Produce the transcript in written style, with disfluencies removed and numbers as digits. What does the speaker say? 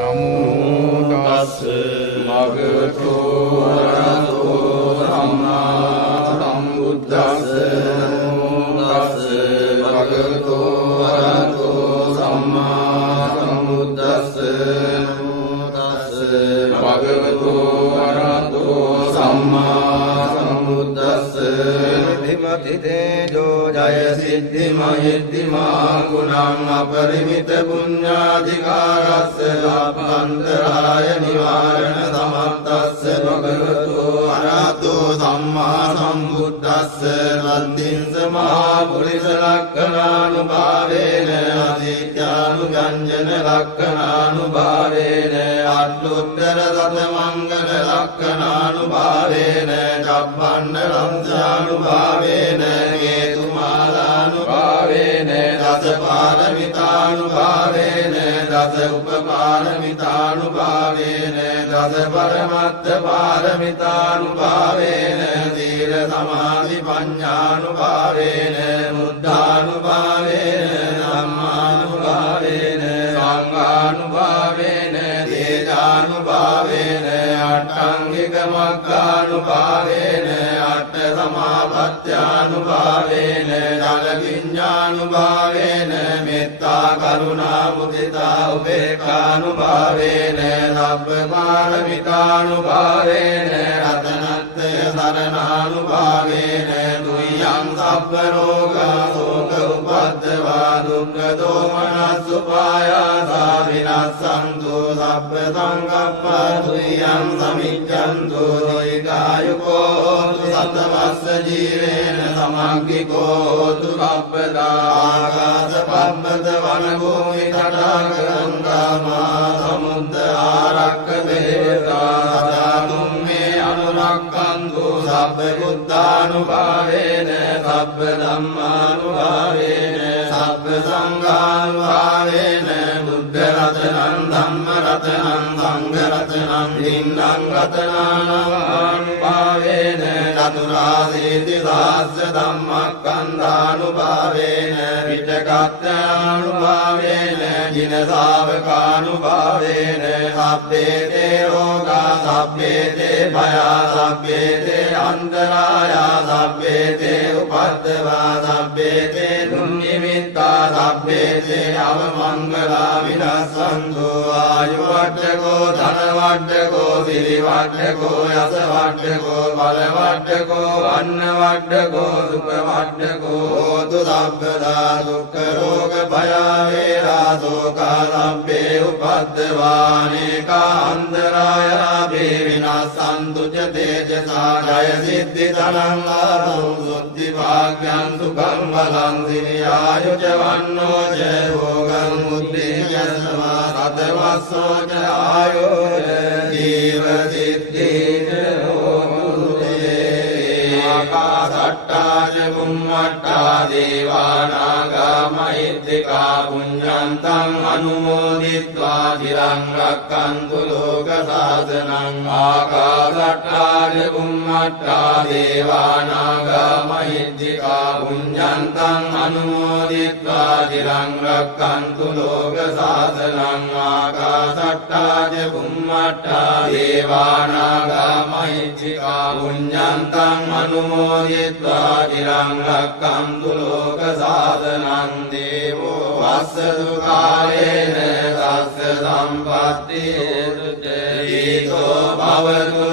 නමෝ තස්ස භගවතු අරහතෝ සම්මා සම්බුද්දස්ස නමෝ තස්ස භගවතු අරහතෝ සම්මා සම්බුද්දස්ස නමෝ තස්ස භගවතු අරහතෝ සම්මා සම්බුද්දස්ස විමති තේජෝ ජය සිද්ධි මහිද්දිමා ගුණං අපරිමිත පුඤ්ඤාධිකාරස්ස ලබ්බන්තරාය නිවාරණ සමත්තස්ස භගවතු අරහතෝ සම්මා සම්බුද්දස්ස වන්දින්ස මහා පුරිස ලක්ඛණානුභාවේන අදිත්‍යානුගංජන ලක්ඛණානුභාවේන අට්ඨුත්තර සත මංගල ලක්ඛණානුභාවේන චබ්බන්න ලංසානුභාවේන හේතුමාලානුභාවේන දස පාරමිතානුභාවේන දස උපපාරමිතානුභාවේන දස පරමත්ත පාරමිතානුභාවේන සීල සමාධි පඤ්ඤානුභාවේන බුද්ධානුභාවේන ධම්මානුභාවේන සංඝානුභාවේන තේජානුභාවේන අට්ඨංගික මග්ගානුභාවේන අට්ඨ සමාපත්ත්‍යානුභාවේන ජල විඤ්ඤානුභාවේන මෙත්තා කරුණා මුදිතා උපේක්ඛානුභාවේන සබ්බ පාරමිතානුභාවේන රතනත්ථය සරණානුභාවේන දුයං සබ්බ රෝගා ශෝක උපද්දවා දුක්ඛ දෝමනස් උපායාසා විනස්සන්තු සබ්බ සංකප්පා දුයං සමිච්ඡන්තු දීඝායුකෝ සතවස්ස ජීවේන සමග්ගිකෝ හෝතු සබ්බදා ආකාශ පබ්බත වන භූමි තටාක ගංගා සමුද්ද ආරක්ක දේවතා සදාතුම් මේ අනුරක්ඛන්තු සබ්බ බුද්ධානුභාවේන සබ්බ ධම්මානුභාවේන සබ්බ සංඝානුභාවේන බුද්ධ රතනං ධම්ම රතනං සංඝ රතනං දින්නං රතනානුභාවේන චතුරාසීති සහස්ස ධම්මස්කන්ධානුභාවේන විචකත්තානුභාවේන ජින ශාවකානුභාවේන සබ්බේ තේ රෝගා සබ්බේ තේ භයා සබ්බේ තේ අන්තරායා සබ්බේ තේ උපද්දවා සබ්බේ තේ දුන්නිමිත්තා සබ්බේ තේ අවමංගලා විනස්සන්තු ආයු වඩ්ඩකෝ ධන වඩ්ඩකෝ සිරි වඩ්ඩකෝ යස වඩ්ඩකෝ බල වඩ්ඩකෝ වන්න වඩ්ඩකෝ දුක වඩ්ඩකෝ හෝතු සබ්බදා දුක්ඛ රෝග භය වේරා සෝකා සබ්බේ උපද්දවානේකා අන්තරායා බේ විනස්සන්තු ච තේජසා ජය සිද්ධි ධනං ආරෝ සුද්ධි භාග්‍යං සුඛං බලං සිරියායු ච වන්නෝ ච භෝගං මුද්දේ යස්වා සතවස්සෝ ච ආයෝ ජීව සිද්ධි ආකාශට්ටා ච බුම්මට්ටා දේවානාගා මහිද්దికා පුඤ්ඤන්තං අනුමෝදිත්වා චිරං රක්ඛන්තු ලෝක සාසනං ආකාශට්ටා ච බුම්මට්ටා දේවානාගා මහිද්దికා පුඤ්ඤන්තං අනුමෝදිත්වා චිරං රක්ඛන්තු ලෝක සාසනං ආකාශට්ටා ච බුම්මට්ටා දේවානාගා මහිද්దికා පුඤ්ඤන්තං අනුමෝදිත්වා චිරං රක්ඛන්තු ලෝක සාසනං දේවෝ වස්සතු කාලේන තස්ස සම්පත්ති හේතු තේතෝ භවතු